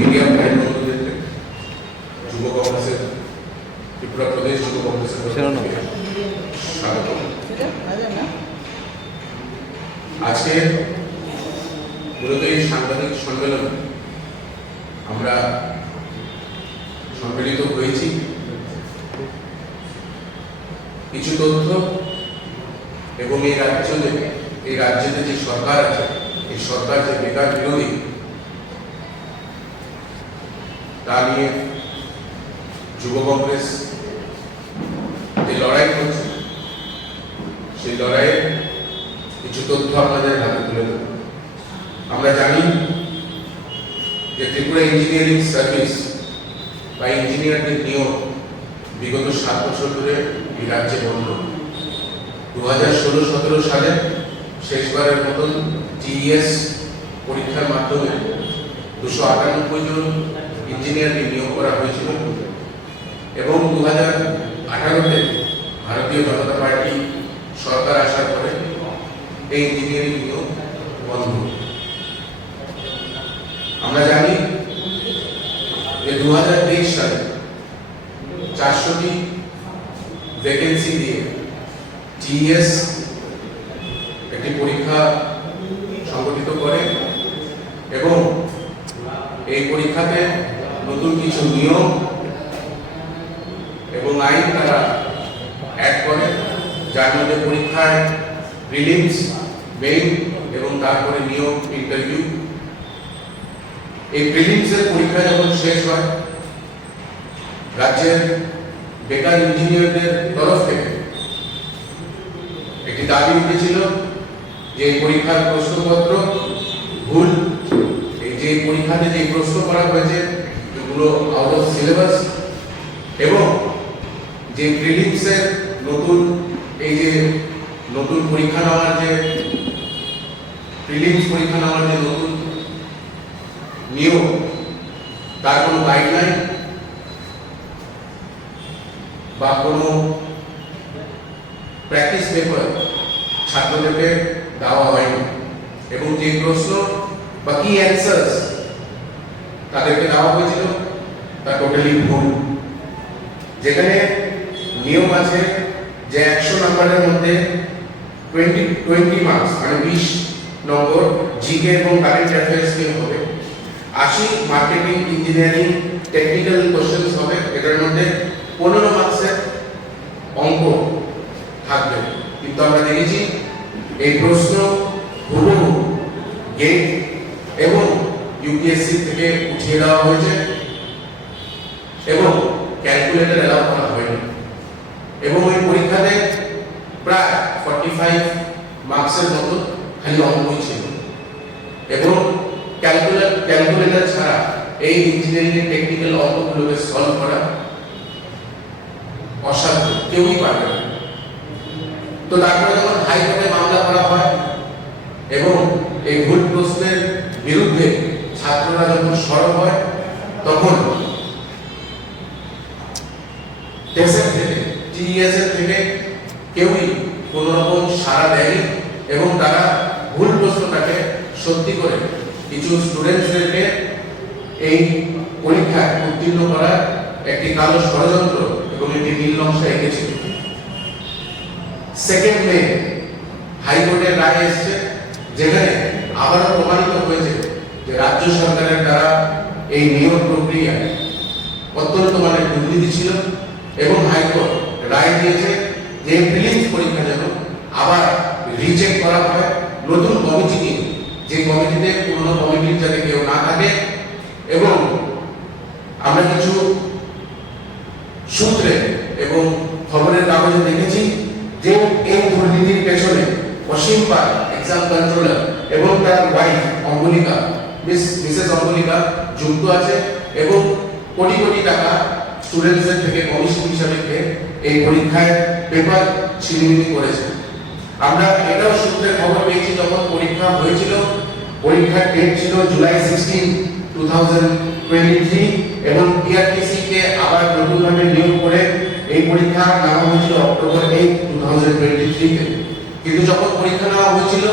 Media ভাই বন্ধুদেরকে যুব কংগ্রেসের ত্রিপুরা প্রদেশ যুব কংগ্রেসের স্বাগত। আজকে মূলত এই সাংবাদিক সম্মেলনে আমরা সম্মিলিত হয়েছি। কিছু তথ্য এবং এই রাজ্য এই রাজ্যে যে সরকার আছে এই সরকার যে বেকার বিরোধী তা নিয়ে যুব কংগ্রেস যে লড়াই করছে, সেই লড়াইয়ে কিছু তথ্য আপনাদের হাতে তুলে দেব। আমরা জানি যে ত্রিপুরা ইঞ্জিনিয়ারিং সার্ভিস বা ইঞ্জিনিয়ারদের নিয়োগ বিগত সাত বছর ধরে এই রাজ্যে বন্ধ। দু হাজার ষোলো সতেরো সালে শেষবারের মতন টিএস পরীক্ষার মাধ্যমে দুশো আটানব্বই জন ইঞ্জিনিয়ারকে নিয়োগ করা হয়েছিল এবং দু হাজার আঠারোতে ভারতীয় জনতা পার্টি সরকার আসার পরে এই ইঞ্জিনিয়ারিং নিয়োগ বন্ধ। আমরা জানি যে দু হাজার তেইশ সালে চারশোটি ভ্যাকেন্সি দিয়ে টিএস একটি পরীক্ষা সংগঠিত করে এবং এই পরীক্ষাতে নতুন কিছু নিয়ম এবং আইন তারা অ্যাড করে, যার মধ্যে পরীক্ষায় প্রিলিমস মেইন এবং তারপরে নিয়োগ ইন্টারভিউ এই প্রিলিমসের পরীক্ষা যখন শেষ হয়, রাজ্যের বেকার ইঞ্জিনিয়ারদের তরফ থেকে একটি দাবি উঠেছিল যে পরীক্ষার প্রশ্নপত্র ভুল। এই যে পরীক্ষাতে যে প্রশ্ন করা হয়েছে এগুলো আউট অফ সিলেবাস এবং যে প্রিলিমসের নতুন, এই যে নতুন পরীক্ষা নেওয়ার যে প্রিলিমস পরীক্ষা নেওয়ার যে নতুন নিয়ম, তার কোনো গাইডলাইন বা কোনো প্র্যাকটিস পেপার ছাত্রদেরকে দেওয়া হয়নি? এবং যে প্রশ্ন বা কি অ্যান্সার্স তাদেরকে দেওয়া হয়েছিল? তা টোটালি ভুল। যেখানে নিয়ম আছে যে একশো নম্বরের মধ্যে টোয়েন্টি টোয়েন্টি মার্কস মানে বিশ নম্বর জিকে এবং কারেন্ট অ্যাফেয়ার্স নিয়ে হবে। আশি মার্কেটিং ইঞ্জিনিয়ারিং টেকনিক্যাল কোশ্চেন্স হবে। এটার মধ্যে পনেরো মার্কসের অঙ্ক থাকবে। কিন্তু আমরা দেখেছি এই প্রশ্ন হুবহু গেট এবং ইউপিএসসি থেকে উঠিয়ে দেওয়া হয়েছে এবং ক্যালকুলেটর এলাও করা হয়নি এবং ওই পরীক্ষাতে প্রায় ফর্টি ফাইভ মার্কসের মতো খালি অঙ্কই ছিল। এবং ক্যালকুলেট ক্যালকুলেটর ছাড়া এই ইঞ্জিনিয়ারিং এর টেকনিক্যাল অঙ্কগুলোকে সলভ করা অসাধ্য, কেউই পারবে না। তো তারপরে যখন হাইকোর্টে মামলা করা হয় এবং এই ভুল প্রশ্নের বিরুদ্ধে ছাত্ররা যখন সরব হয়, তখন টেসের থেকে টিএস এর থেকে কেউই কোন রকম সাড়া দেয়নি এবং তারা ভুল প্রশ্নটাকে সত্যি করে কিছু স্টুডেন্টসদেরকে এই পরীক্ষায় উত্তীর্ণ করার একটি কালো ষড়যন্ত্র এবং একটি নীল নকশা এঁকেছিল। সেকেন্ড মে হাইকোর্টের রায় এসেছে, যেখানে আবারও প্রমাণিত হয়েছে যে রাজ্য সরকারের দ্বারা এই নিয়োগ প্রক্রিয়ায় অত্যন্ত মানে দুর্নীতি ছিল এবং হাইকোর্ট রায় দিয়েছে যে প্রিলিমস পরীক্ষা যেন আবার রিচেক করা হয়, নতুন কমিটি নিয়ে যে কমিটিতে পুরনো কমিটির যাতে কেউ না থাকে। এবং আমরা কিছু সূত্রে এবং খবরের কাগজে দেখেছি যে এই দুর্নীতির পেছনে অসীম পাল এক্সাম কন্ট্রোলার এবং তার wife Angalika miss Mrs Angalika যুক্ত আছে এবং কোটি কোটি টাকা স্টুডেন্টসদের থেকে কমিশন হিসাবে এই পরীক্ষায় পেপার ছিনিমিনি করেছে। আমরা এটাও সূত্রে খবর পেয়েছি, যখন পরীক্ষা হয়েছিল, পরীক্ষার ডেট ছিল July sixteen two thousand twenty three এবং পিআরটিসি কে আবার নতুনভাবে নিয়োগ করে এই পরীক্ষা নেওয়া হয়েছিল October eight two thousand twenty থ্রিতে কিন্তু যখন পরীক্ষা নেওয়া হয়েছিল,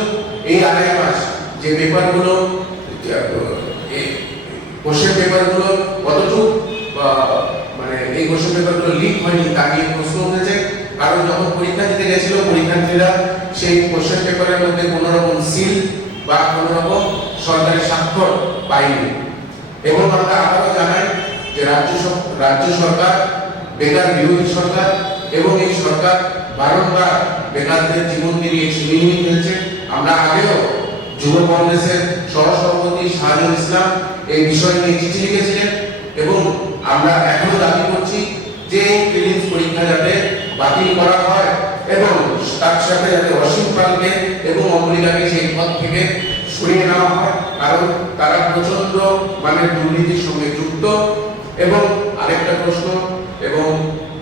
এই আড়াই মাস যে পেপারগুলো কোশ্চেন পেপারগুলো কতটুকু মানে এই কোশ্চেন পেপারগুলো লিক হয়নি, তা নিয়ে প্রশ্ন উঠেছে। কারণ যখন পরীক্ষা দিতে গেছিল, পরীক্ষার্থীরা সেই কোশ্চেন পেপারের মধ্যে কোনো রকম সিল বা কোনো রকম সরকারি স্বাক্ষর পায়নি। এবং আমরা আবারও জানাই যে রাজ্য রাজ্য সরকার, বেকার বিরোধী সরকার এবং এই সরকার বারংবার বেকারদের জীবনকে নিয়ে ছিনিয়ে ফেলছে আমরা আগেও যুব কংগ্রেসের সহসভাপতি শাহজাহান ইসলাম এই বিষয় নিয়ে চিঠি লিখেছিলেন এবং আমরা এখনও দাবি করছি যে প্রিলিমস পরীক্ষা যাতে বাতিল করা হয় এবং তার সাথে যাতে অসীম পালকে এবং অমরিকাকে সেই পদ থেকে সরিয়ে নেওয়া হয়, কারণ তারা প্রচণ্ড মানে দুর্নীতির সঙ্গে যুক্ত। এবং আরেকটা প্রশ্ন, এবং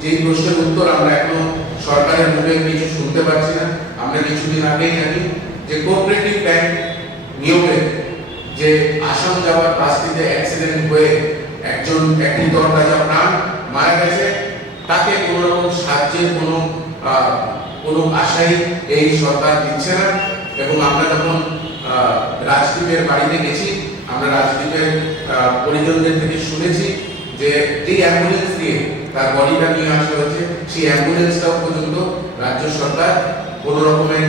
যেই প্রশ্নের উত্তর আমরা এখনও সরকারের মুখে কিছু শুনতে পাচ্ছি না, আমরা কিছুদিন আগেই জানি যে কোঅপারেটিভ ব্যাংক নিয়োগে যে আসাম যাওয়ার রাস্তাতে অ্যাক্সিডেন্ট হয়ে একজন একটি দরজা প্রাণ মারা গেছে তাকে কোনো রকম সাহায্যের কোনো কোনো আশাই এই সরকার দিচ্ছে না। এবং আমরা যখন আহ, রাজদীপের বাড়িতে গেছি আমরা রাজদীপের আহ, পরিজনদের থেকে শুনেছি যে যে অ্যাম্বুলেন্স দিয়ে তার বডিটা নিয়ে আসা হয়েছে। সেই অ্যাম্বুলেন্সটাও পর্যন্ত রাজ্য সরকার কোনো রকমের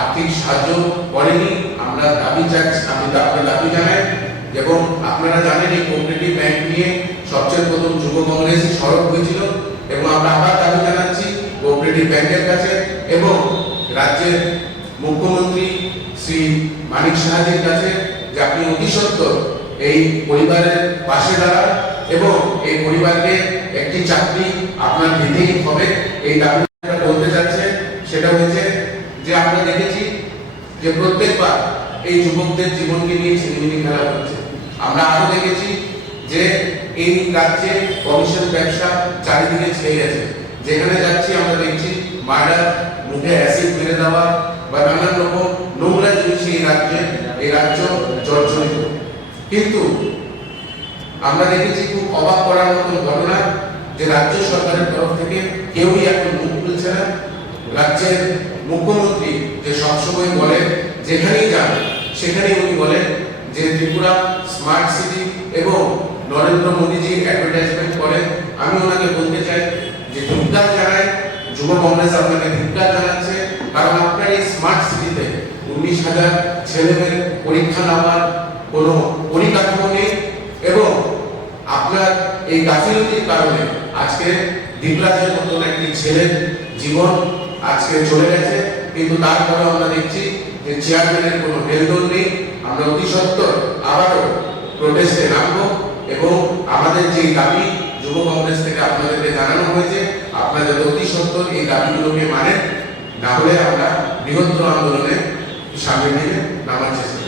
আর্থিক সাহায্য করেনি। আমরা দাবি চাচ্ছি আমি আপনার দাবি জানাই এবং আপনারা জানেন এই কোঅপারেটিভ ব্যাংক নিয়ে সবচেয়ে প্রথম যুব কংগ্রেস সড়ক হয়েছিল এবং আমরা আবার দাবি জানাচ্ছি কোঅপারেটিভ ব্যাংকের কাছে এবং রাজ্যের মুখ্যমন্ত্রী শ্রী মানিক সাহাজির কাছে যে আপনি অতি সত্বর এই পরিবারের পাশে দাঁড়ান এবং এই পরিবারকে একটি চাকরি আপনার দিতেই হবে, এই দাবি বলতে চাচ্ছে। সেটা হচ্ছে যে আমরা দেখেছি যে প্রত্যেকবার এই যুবকদের জীবনকে নিয়ে ছিনিমিনি খেলা আমরা আরও দেখেছি যে এই রাজ্যে কমিশন ব্যবসা চারিদিকে ছেয়ে গেছে। যেখানে যাচ্ছি আমরা দেখছি মার্ডার মুখে অ্যাসিড মেরে দেওয়া বা নানান রকম নোংরা জিনিস এই রাজ্যে, এই রাজ্য জর্জরিত। কিন্তু আমরা দেখেছি খুব অবাক করার মতন ঘটনা যে রাজ্য সরকারের তরফ থেকে কেউই এখন মুখ খুলছে না। রাজ্যের মুখ্যমন্ত্রী যে সবসময় বলেন যেখানেই যান, সেখানেই উনি বলেন যে ত্রিপুরা স্মার্ট সিটি এবং নরেন্দ্র মোদীজি অ্যাডভার্টাইজমেন্ট করেন, আমি ওনাকে বলতে চাই যে ধিক্কার জানাই যুব কংগ্রেস আপনাকে ধিক্কার জানাচ্ছে, কারণ আপনার এই স্মার্ট সিটিতে উনিশ হাজার ছেলেমেয়ের পরীক্ষা নেওয়ার কোনো পরিকাঠামো নেই এবং আপনার এই গাফিলতির কারণে আজকে দীপরাজের মতন একটি ছেলের জীবন আজকে চলে গেছে। কিন্তু তারপরে আমরা দেখছি যে চেয়ারম্যানের কোনো হেলদোল নেই। আমরা অতি সত্তর আবারও প্রোটেস্টে নামবো এবং আমাদের যে দাবি যুব কংগ্রেস থেকে আপনাদেরকে জানানো হয়েছে আপনাদের অতি সত্তর এই দাবিগুলোকে মানেন, না হলে আমরা বৃহত্তর আন্দোলনে সামনে নিয়ে নামার চেষ্টা